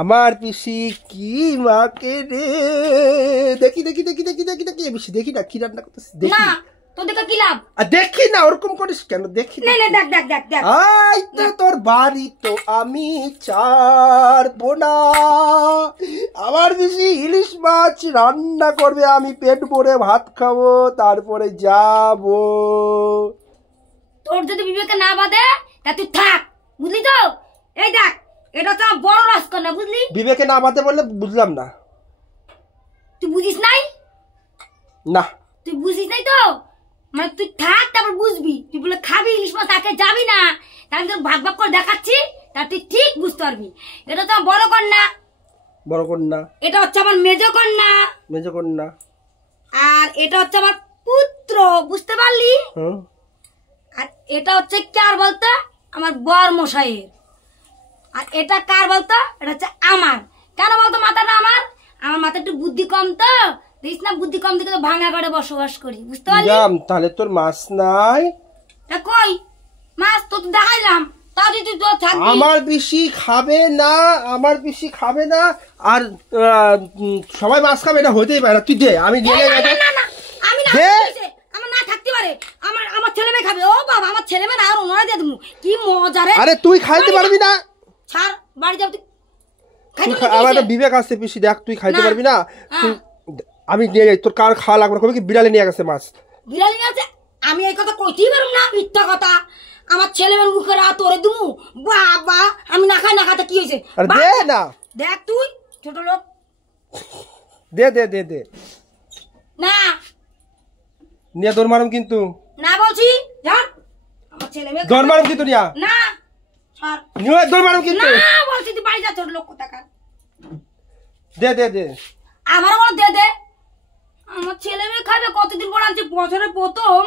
আমার পিসি কি মাকে রে, দেখি দেখি দেখি দেখি দেখি দেখি পিসি দেখি না কি রান্না করতেছি দেখি না তোর দেখে কি লাভ? আর দেখি না ওরকম করিস কেন, দেখি না না দেখ দেখ দেখ দেখ আই তো তোর বাড়ি তো আমি ছাড়বো না। আমার পিসি ইলিশ মাছ রান্না করবে, আমি পেট ভরে ভাত খাবো, তারপরে যাবো। তোর যদি বিবেকে না বাঁধে তা তুই থাক, বুঝলি তো? এই দেখ এটা তো বড় রাজকন্যা, বুঝলি? বিবেকে না বাঁধে বললে বুঝলাম না। তুই বুঝিস নাই? না তুই বুঝিস নাই তো, মানে তুই থাক তারপর বুঝবি। তুই বলে খাবি ইলিশ মাছ, তাকে যাবি না, তাহলে তোর ভাগ ভাগ করে দেখাচ্ছি, তা তুই ঠিক বুঝতে পারবি। এটা তো বড় কন্যা, বড় কন্যা, এটা হচ্ছে আমার মেজ কন্যা, মেজ কন্যা, আর এটা হচ্ছে আমার পুত্র, বুঝতে পারলি? আর এটা হচ্ছে কার বলতো? আমার বর মশাইয়ের। আর এটা কার বলতো? এটা হচ্ছে আমার। কেন বলতো মাথাটা আমার? আমার মাথা একটু বুদ্ধি কম তো, দেখিস না, বুদ্ধি কম দিকে তো ভাঙা ঘরে বসবাস করি, বুঝতে পারলি? তাহলে তোর মাছ নাই? কই মাছ তো দেখাইলাম, তা যদি তুই তো থাকবি। আমার পিসি খাবে না, আমার পিসি খাবে না, আর সবাই মাছ খাবে, এটা হতেই পারে না। তুই দে, আমি না না না আমি না, আমার না থাকতে পারে, আমার ছেলে মেয়ে খাবে। ও বাবা, আমার ছেলে মেয়ে আর ওনারা দিয়ে দেবো, কি মজা রে। আরে তুই খাইতে পারবি না, ছাড়, বাড়ি যাও তুই। আমার একটা বিবেক আছে পিসি, দেখ তুই খাইতে পারবি না, আমি নিয়ে যাই, তোর কার খাওয়া লাগবে, কবে কি বিড়ালে নিয়ে গেছে মাছ? বিড়ালি নিয়ে আছে? আমি এই কথা কইতেই পারব না, মিথ্যা কথা। আমার ছেলে মেয়ের মুখে রাত তোরে দুমু, বাবা আমি না খাই, না খাতে কি হয়েছে? দে না, দেখ তুই ছোট লোক, দে দে দে দে না নিয়ে দৌড় মারুম কিন্তু, না বলছি যান। আমার ছেলে মেয়ে দৌড় মারুম কিন্তু, নিয়া না ছাড়, নিয়ে দৌড় মারুম কিন্তু, না বলছি তুই বাড়ি যা, ছোট লোক কোথাকার। দে দে দে, আমারও বলো দে দে, আমার ছেলে মেয়ে খাবে। কতদিন পর আনছি, বছরের প্রথম।